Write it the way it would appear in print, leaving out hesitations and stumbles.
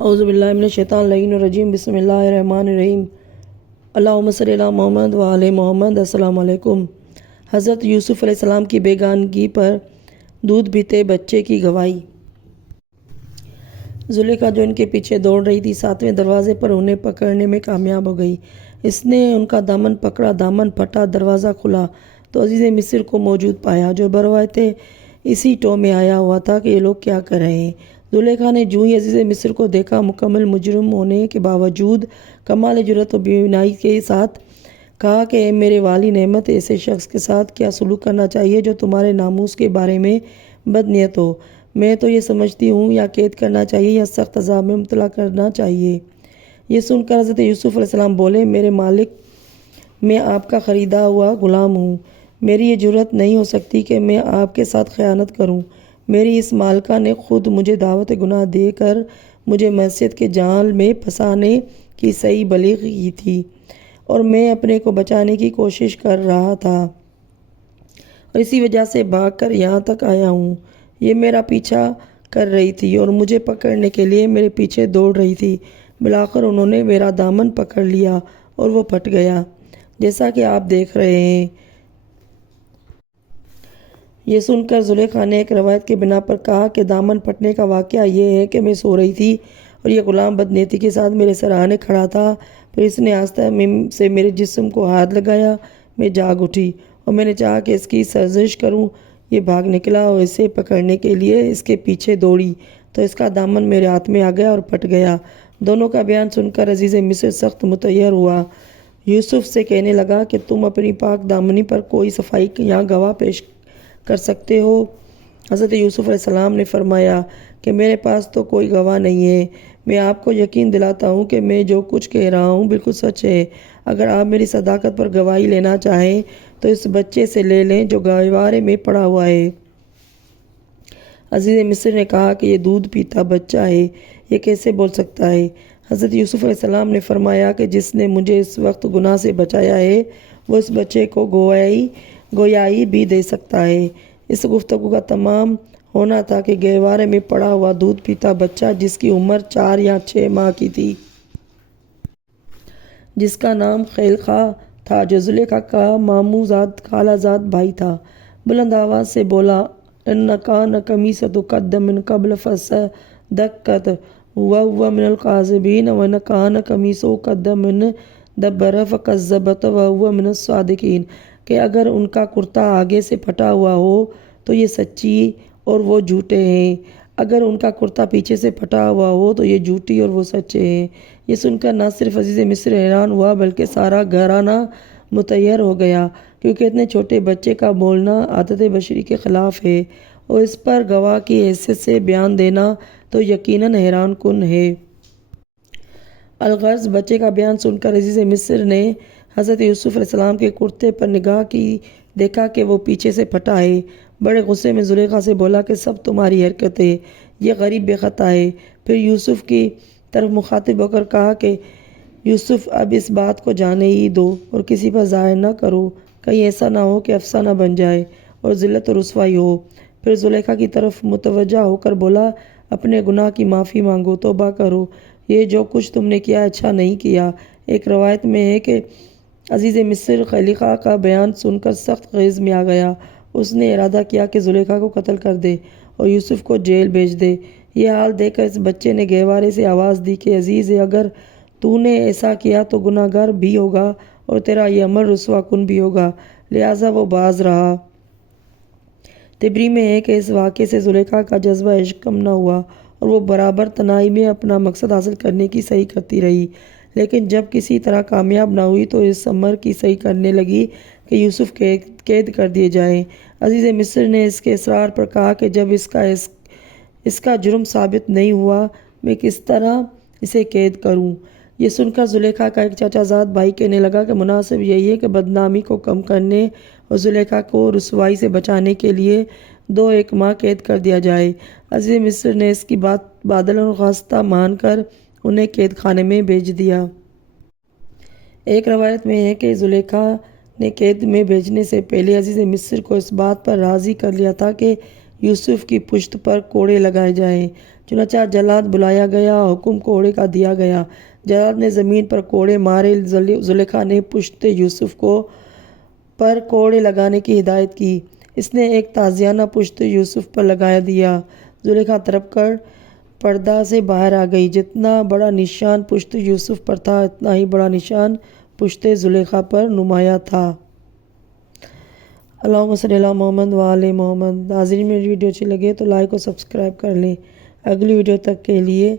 اعوذ باللہ من الشیطان اللعین الرجیم بسم اللہ الرحمن الرحیم اللہم صلی علی محمد و آل محمد۔ السلام علیکم۔ حضرت یوسف علیہ السلام کی بیگانگی پر دودھ پیتے بچے کی گواہی۔ زلیخا جو ان کے پیچھے دوڑ رہی تھی 7ویں دروازے پر انہیں پکڑنے میں کامیاب ہو گئی۔ اس نے ان کا دامن پکڑا، دامن پھٹا، دروازہ کھلا تو عزیز مصر کو موجود پایا جو بروایت اسی ٹو میں آیا ہوا تھا کہ یہ لوگ کیا کر رہے ہیں۔ زلیخا نے جو ہی عزیز مصر کو دیکھا مکمل مجرم ہونے کے باوجود کمال جرأت و بینائی کے ساتھ کہا کہ اے میرے والی نعمت، ایسے شخص کے ساتھ کیا سلوک کرنا چاہیے جو تمہارے ناموس کے بارے میں بد نیت ہو؟ میں تو یہ سمجھتی ہوں یا قید کرنا چاہیے یا سخت عذاب میں مبتلا کرنا چاہیے۔ یہ سن کر حضرت یوسف علیہ السلام بولے، میرے مالک، میں آپ کا خریدا ہوا غلام ہوں، میری یہ جرأت نہیں ہو سکتی کہ میں آپ کے ساتھ خیانت کروں۔ میری اس مالکہ نے خود مجھے دعوت گناہ دے کر مجھے معصیت کے جال میں پھنسانے کی صحیح بلیغ کی تھی اور میں اپنے کو بچانے کی کوشش کر رہا تھا اور اسی وجہ سے بھاگ کر یہاں تک آیا ہوں۔ یہ میرا پیچھا کر رہی تھی اور مجھے پکڑنے کے لیے میرے پیچھے دوڑ رہی تھی۔ بالآخر انہوں نے میرا دامن پکڑ لیا اور وہ پھٹ گیا، جیسا کہ آپ دیکھ رہے ہیں۔ یہ سن کر زلیخا نے ایک روایت کی بنا پر کہا کہ دامن پھٹنے کا واقعہ یہ ہے کہ میں سو رہی تھی اور یہ غلام بدنیتی کے ساتھ میرے سراہنے کھڑا تھا، پھر اس نے آہستہ سے میرے جسم کو ہاتھ لگایا، میں جاگ اٹھی اور میں نے چاہا کہ اس کی سرزش کروں۔ یہ بھاگ نکلا اور اسے پکڑنے کے لیے اس کے پیچھے دوڑی تو اس کا دامن میرے ہاتھ میں آ گیا اور پھٹ گیا۔ دونوں کا بیان سن کر عزیز مصر سخت متحیر ہوا۔ یوسف سے کہنے لگا کہ تم اپنی پاک دامنی پر کوئی صفائی یا گواہ پیش کر سکتے ہو؟ حضرت یوسف علیہ السلام نے فرمایا کہ میرے پاس تو کوئی گواہ نہیں ہے، میں آپ کو یقین دلاتا ہوں کہ میں جو کچھ کہہ رہا ہوں بالکل سچ ہے۔ اگر آپ میری صداقت پر گواہی لینا چاہیں تو اس بچے سے لے لیں جو گہوارے میں پڑا ہوا ہے۔ عزیز مصر نے کہا کہ یہ دودھ پیتا بچہ ہے، یہ کیسے بول سکتا ہے؟ حضرت یوسف علیہ السلام نے فرمایا کہ جس نے مجھے اس وقت گناہ سے بچایا ہے وہ اس بچے کو گویائی بھی دے سکتا ہے۔ اس گفتگو کا تمام ہونا تھا کہ گہوارے میں پڑا ہوا دودھ پیتا بچہ جس کی عمر 4 یا 6 ماہ کی تھی، جس کا نام خیلخا تھا، جو زلیخا کا ماموں زاد خالہ زاد بھائی تھا، بلند آواز سے بولا، ان کان قمیصہ قد من قبل فصدقت وهو من الکاذبین وان کان قمیصہ قد من دبر فکذبت وهو من الصادقین، کہ اگر ان کا کرتا آگے سے پھٹا ہوا ہو تو یہ سچی اور وہ جھوٹے ہیں، اگر ان کا کرتا پیچھے سے پھٹا ہوا ہو تو یہ جھوٹی اور وہ سچے ہیں۔ یہ سن کر نہ صرف عزیز مصر حیران ہوا بلکہ سارا گھرانہ متحیر ہو گیا، کیونکہ اتنے چھوٹے بچے کا بولنا عادت بشری کے خلاف ہے اور اس پر گواہ کی حیثیت سے بیان دینا تو یقیناً حیران کن ہے۔ الغرض بچے کا بیان سن کر عزیز مصر نے حضرت یوسف علیہ السلام کے کرتے پر نگاہ کی، دیکھا کہ وہ پیچھے سے پھٹا ہے۔ بڑے غصے میں زلیخا سے بولا کہ سب تمہاری حرکت ہے، یہ غریب بے خطا ہے۔ پھر یوسف کی طرف مخاطب ہو کر کہا کہ یوسف، اب اس بات کو جانے ہی دو اور کسی پر ظاہر نہ کرو، کہیں ایسا نہ ہو کہ افسانہ بن جائے اور ذلت و رسوائی ہو۔ پھر زلیخا کی طرف متوجہ ہو کر بولا، اپنے گناہ کی معافی مانگو، توبہ کرو، یہ جو کچھ تم نے کیا اچھا نہیں کیا۔ ایک روایت میں ہے کہ عزیز مصر خیلخا کا بیان سن کر سخت غیظ میں آ گیا، اس نے ارادہ کیا کہ زلیخا کو قتل کر دے اور یوسف کو جیل بھیج دے۔ یہ حال دیکھ کر اس بچے نے گہوارے سے آواز دی کہ عزیز، اگر تو نے ایسا کیا تو گناہ گار بھی ہوگا اور تیرا یہ عمل رسوا کن بھی ہوگا، لہٰذا وہ باز رہا۔ تبری میں ہے کہ اس واقعے سے زلیخا کا جذبہ عشق کم نہ ہوا اور وہ برابر تنہائی میں اپنا مقصد حاصل کرنے کی صحیح کرتی رہی، لیکن جب کسی طرح کامیاب نہ ہوئی تو اس امر کی صحیح کرنے لگی کہ یوسف قید کر دیے جائیں۔ عزیز مصر نے اس کے اصرار پر کہا کہ جب اس کا جرم ثابت نہیں ہوا میں کس طرح اسے قید کروں؟ یہ سن کر زلیخا کا ایک چچا زاد بھائی کہنے لگا کہ مناسب یہی ہے کہ بدنامی کو کم کرنے اور زلیخا کو رسوائی سے بچانے کے لیے 2-1 ماہ قید کر دیا جائے۔ عزیز مصر نے اس کی بات بادل اور خواستہ مان کر انہیں قید خانے میں بھیج دیا۔ ایک روایت میں ہے کہ زلیخا نے قید میں بھیجنے سے پہلے عزیز مصر کو اس بات پر راضی کر لیا تھا کہ یوسف کی پشت پر کوڑے لگائے جائیں، چنانچہ جلاد بلایا گیا، حکم کوڑے کا دیا گیا۔ جلاد نے زمین پر کوڑے مارے۔ زلیخا نے پشت یوسف کو پر کوڑے لگانے کی ہدایت کی۔ اس نے ایک تازیانہ پشت یوسف پر لگا دیا۔ زلیخا تڑپ کر پردہ سے باہر آ گئی۔ جتنا بڑا نشان پشت یوسف پر تھا، اتنا ہی بڑا نشان پشت زلیخا پر نمایاں تھا۔ اللہم صلی علی محمد وآل محمد۔ ناظرین، میری ویڈیو اچھی لگے تو لائک اور سبسکرائب کر لیں۔ اگلی ویڈیو تک کے لیے